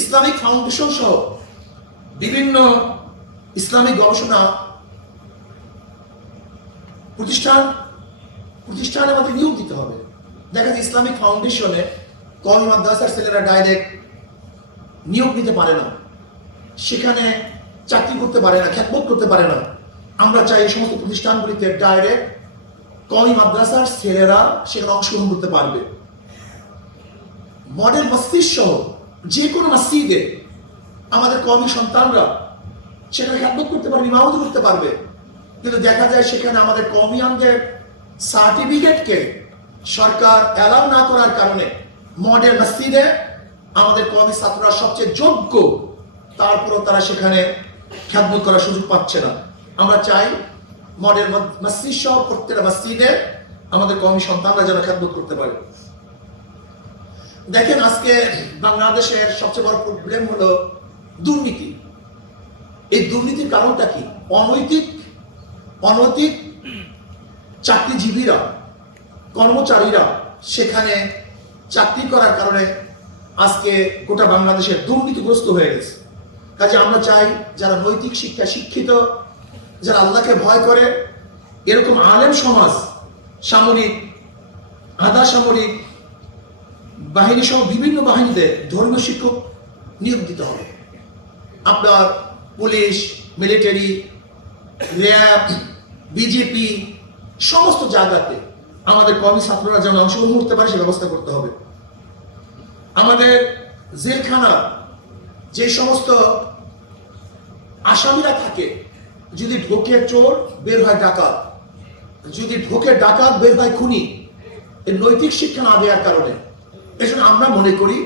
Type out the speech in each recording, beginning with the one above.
Islamic foundation সহ বিভিন্ন Islamic গবেষণা প্রতিষ্ঠান, প্রতিষ্ঠানে আমাদের নিয়োগ দিতে হবে। দেখা যায় ইসলামিক ফাউন্ডেশনে কমি মাদ্রাসার ছেলেরা ডাইরেক্ট নিয়োগ নিতে পারে না। সেখানে চাকরি করতে পারে না খ্যাতবোধ করতে পারে না। আমরা চাই এই সমস্ত প্রতিষ্ঠানগুলিতে ডাইরেক্ট কমি মাদ্রাসার ছেলেরা সেখানে অংশগ্রহণ করতে পারবে। মডেল সহ যে কোনো মসজিদে আমাদের কমি সন্তানরা সেখানে খ্যাতবোধ করতে পারবে ইমামত করতে পারবে। কিন্তু দেখা যায় সেখানে আমাদের কমিয়ানদের সার্টিফিকেটকে সরকার অ্যালাউ না করার কারণে মডেল মসজিদে আমাদের কমি ছাত্ররা সবচেয়ে যোগ্য, তারপরও তারা সেখানে খ্যাতবোধ করার সুযোগ পাচ্ছে না। আমরা চাই মডেল মসজিদ সহ প্রত্যেকটা মসজিদে আমাদের কমি সন্তানরা যেন খ্যাতবোধ করতে পারে। দেখেন আজকে বাংলাদেশের সবচেয়ে বড় প্রবলেম হলো দুর্নীতি। এই দুর্নীতির কারণটা কি? অনৈতিক অনৈতিক চাকরিজীবীরা, কর্মচারীরা সেখানে চাকরি করার কারণে আজকে গোটা বাংলাদেশের দুর্নীতিগ্রস্ত হয়ে গেছে। কাজে আমরা চাই যারা নৈতিক শিক্ষা শিক্ষিত, যারা আল্লাহকে ভয় করে, এরকম আলেম সমাজ, সামরিক, আধা সামরিক বাহিনী সহ বিভিন্ন বাহিনীতে ধর্মীয় শিক্ষক নিয়োগ দিতে হবে। আপনার পুলিশ মিলিটারি র্যাব বিজেপি সমস্ত জায়গাতে আমাদের কর্মী ছাত্ররা যেন অংশগ্রহণ করতে পারে, সে ব্যবস্থা করতে হবে। আমাদের জেলখানা, যে সমস্ত আসামিরা থাকে, যদি ঢোকে চোর বের হয় ডাকাত, যদি ঢোকে ডাকাত বের হয় খুনি এই নৈতিক শিক্ষা না দেওয়ার কারণে এজন্য আমরা মনে করি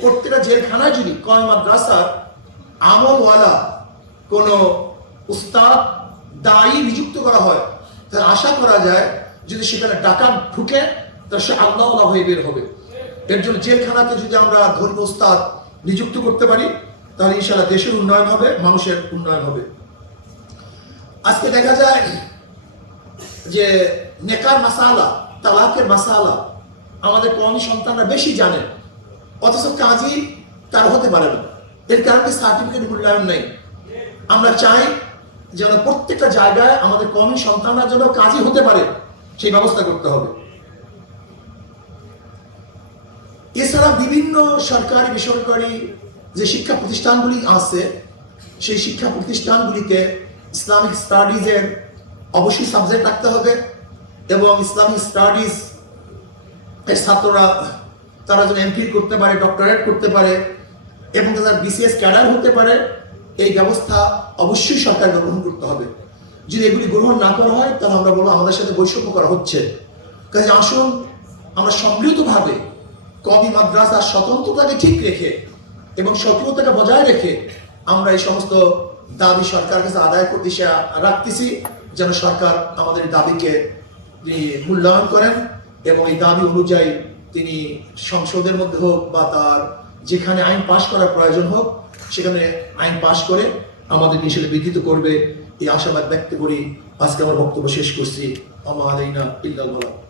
প্রত্যেকটা জেলখানায় যদি কয় মাদ্রাসার আমলওয়ালা কোন উস্তাদ, দায়ী নিযুক্ত করা হয়, তাহলে আশা করা যায় যদি সেখানে ডাকাত ঢুকে, তাহলে সে আল্লাহওয়ালা হয়ে বের হবে। এর জন্য জেলখানাতে যদি আমরা ধর্মীয় উস্তাদ নিযুক্ত করতে পারি, তাহলে ইনশাআল্লাহ দেশের উন্নয়ন হবে, মানুষের উন্নয়ন হবে। আজকে দেখা যায় যে নেকার মাসালা, তালাকের মাসালা আমাদের কমি সন্তানরা বেশি জানেন অথচ কাজই তার হতে পারে না। এর কারণে সার্টিফিকেট মূল্যায়ন নেই। আমরা চাই যেন প্রত্যেকটা জায়গায় আমাদের কমি সন্তানরা যেন কাজই হতে পারে, সেই ব্যবস্থা করতে হবে। এছাড়া বিভিন্ন সরকারি, বেসরকারি যে শিক্ষা প্রতিষ্ঠানগুলি আছে, সেই শিক্ষা প্রতিষ্ঠানগুলিতে ইসলামিক স্টাডিজের অবশ্যই সাবজেক্ট রাখতে হবে এবং ইসলামিক স্টাডিজ ছাত্ররা, তারা যেন এমফিল করতে পারে ডক্টরেট করতে পারে, এবং তারা বিসিএস ক্যাডার হতে পারে, এই ব্যবস্থা অবশ্যই সরকারকে গ্রহণ করতে হবে। যদি এগুলি গ্রহণ না করা হয়, তাহলে আমরা বলব আমাদের সাথে বৈষম্য করা হচ্ছে। কাজে আসুন, আমরা সম্মিলিতভাবে কবি মাদ্রাসার স্বতন্ত্রতাকে ঠিক রেখে এবং সক্রিয়তাকে বজায় রেখে আমরা এই সমস্ত দাবি সরকার কাছে আদায় করতে রাখতেছি, যেন সরকার আমাদের দাবিকে মূল্যায়ন করেন। এবং এই দাবি অনুযায়ী তিনি সংসদের মধ্যে হোক বা তার যেখানে আইন পাশ করার প্রয়োজন হোক, সেখানে আইন পাশ করে আমাদের মিশেলে বিধিত করবে। এই আশাবাদ ব্যক্ত করি আজকে আমার বক্তব্য শেষ করছি। আমার এই বালা